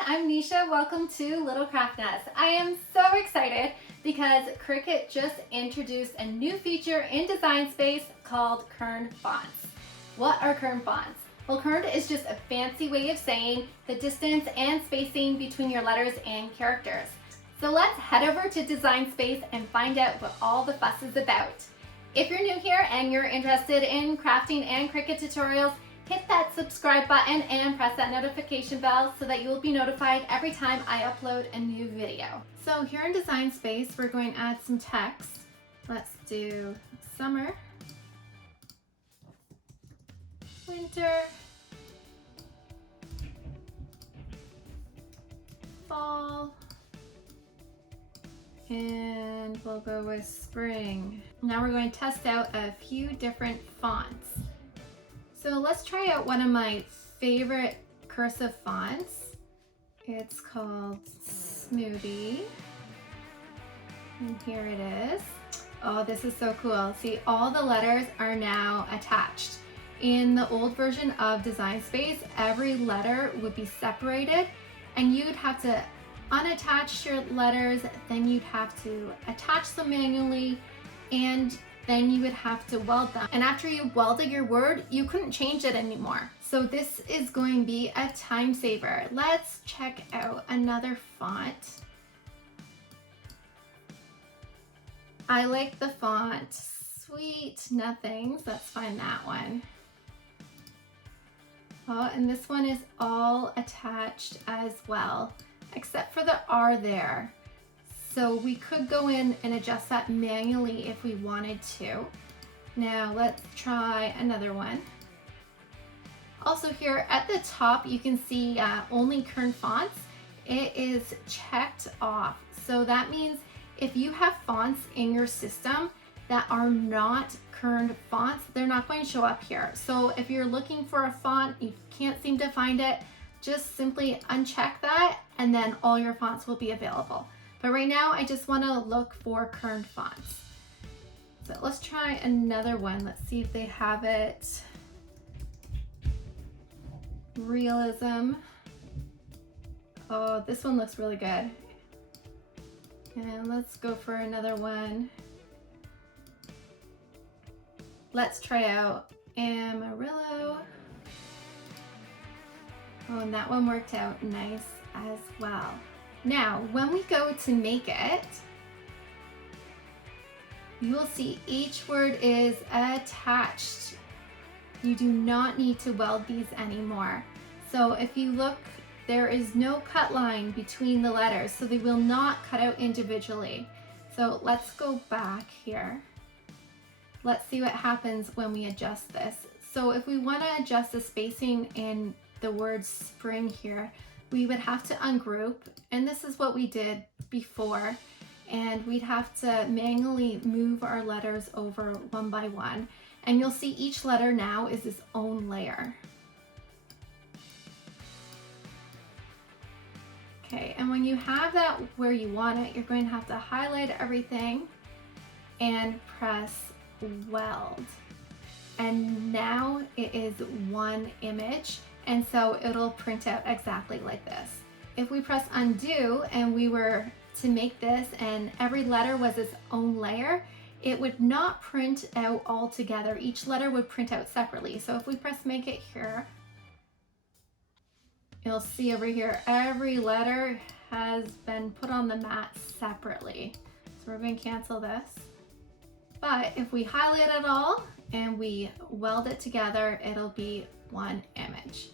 I'm Nisha. Welcome to Little Craft Nest. I am so excited because Cricut just introduced a new feature in Design Space called Kerned Fonts. What are Kerned Fonts? Well, kerned is just a fancy way of saying the distance and spacing between your letters and characters. So let's head over to Design Space and find out what all the fuss is about. If you're new here and you're interested in crafting and Cricut tutorials, hit that subscribe button and press that notification bell so that you will be notified every time I upload a new video. So here in Design Space, we're going to add some text. Let's do summer, winter, fall, and we'll go with spring. Now we're going to test out a few different fonts. So let's try out one of my favorite cursive fonts. It's called Smoothie. And here it is. Oh, this is so cool. See, all the letters are now attached. In the old version of Design Space, every letter would be separated and you'd have to unattach your letters, then you'd have to attach them manually, and then you would have to weld them. And after you welded your word, you couldn't change it anymore. So this is going to be a time saver. Let's check out another font. I like the font Sweet Nothings. Let's find that one. Oh, and this one is all attached as well, except for the R there. So we could go in and adjust that manually if we wanted to. Now let's try another one. Also here at the top, you can see only Kerned Fonts. It is checked off. So that means if you have fonts in your system that are not Kerned Fonts, they're not going to show up here. So if you're looking for a font, you can't seem to find it, just simply uncheck that and then all your fonts will be available. But right now, I just want to look for Kerned Fonts. So let's try another one. Let's see if they have it. Realism. Oh, this one looks really good. And let's go for another one. Let's try out Amarillo. Oh, and that one worked out nice as well. Now, when we go to make it, you will see each word is attached. You do not need to weld these anymore. So if you look, there is no cut line between the letters, so they will not cut out individually. So let's go back here. Let's see what happens when we adjust this. So if we want to adjust the spacing in the word spring here, we would have to ungroup, and this is what we did before, and we'd have to manually move our letters over one by one, and you'll see each letter now is its own layer. Okay, and when you have that where you want it, you're going to have to highlight everything and press weld, and now it is one image. And so it'll print out exactly like this. If we press undo and we were to make this and every letter was its own layer, it would not print out all together. Each letter would print out separately. So if we press make it here, you'll see over here, every letter has been put on the mat separately. So we're going to cancel this. But if we highlight it all and we weld it together, it'll be one image.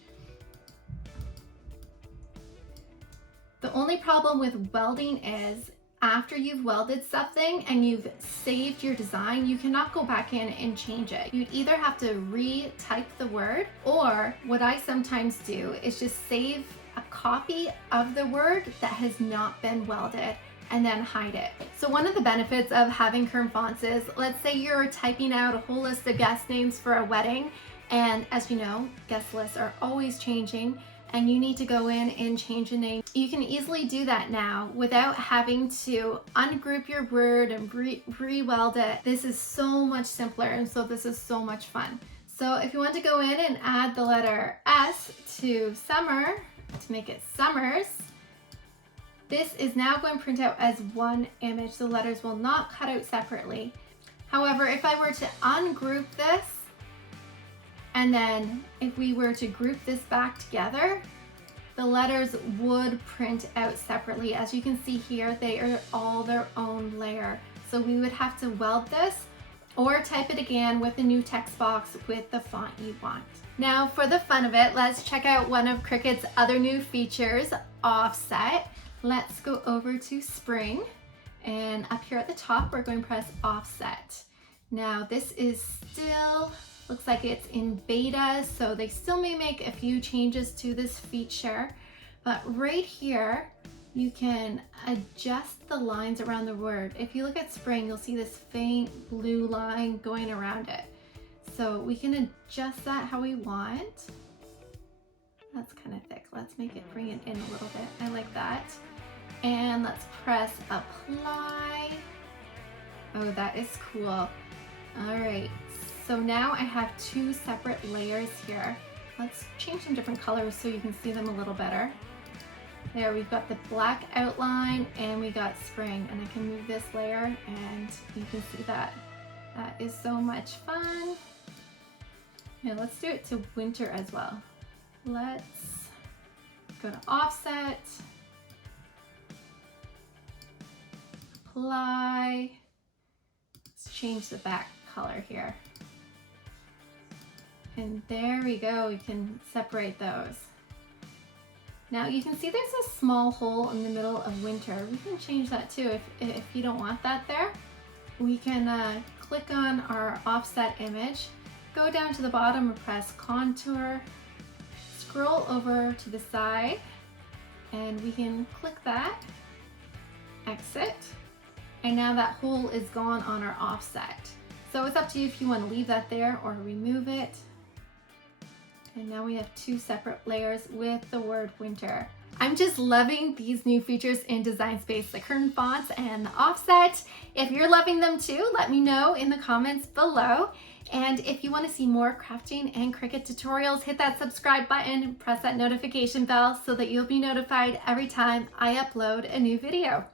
The only problem with welding is after you've welded something and you've saved your design, you cannot go back in and change it. You'd either have to retype the word, or what I sometimes do is just save a copy of the word that has not been welded and then hide it. So one of the benefits of having Kerned Fonts is, let's say you're typing out a whole list of guest names for a wedding, and as you know, guest lists are always changing and you need to go in and change a name. You can easily do that now without having to ungroup your word and re-weld it. This is so much simpler, and so this is so much fun. So if you want to go in and add the letter S to summer, to make it summers. This is now going to print out as one image. The letters will not cut out separately. However, if I were to ungroup this, and then if we were to group this back together, the letters would print out separately. As you can see here, they are all their own layer. So we would have to weld this or type it again with a new text box with the font you want. Now for the fun of it, let's check out one of Cricut's other new features, Offset. Let's go over to Spring, and up here at the top, we're going to press Offset. Now this is still, looks like it's in beta, so they still may make a few changes to this feature, but right here, you can adjust the lines around the word. If you look at Spring, you'll see this faint blue line going around it. So we can adjust that how we want. That's kind of thick. Let's make it, bring it in a little bit. I like that. And let's press Apply. Oh, that is cool. All right, so now I have two separate layers here. Let's change some different colors so you can see them a little better. There, we've got the black outline and we got Spring, and I can move this layer and you can see that. That is so much fun. Now let's do it to winter as well. Let's go to Offset, Apply. Let's change the back color here. And there we go, we can separate those. Now you can see there's a small hole in the middle of winter. We can change that too if you don't want that there. We can click on our offset image, go down to the bottom and press Contour, scroll over to the side, and we can click that, exit, and now that hole is gone on our offset. So it's up to you if you want to leave that there or remove it. And now we have two separate layers with the word winter. I'm just loving these new features in Design Space, the Kerned Fonts and the offset. If you're loving them too, let me know in the comments below. And if you want to see more crafting and Cricut tutorials, hit that subscribe button and press that notification bell so that you'll be notified every time I upload a new video.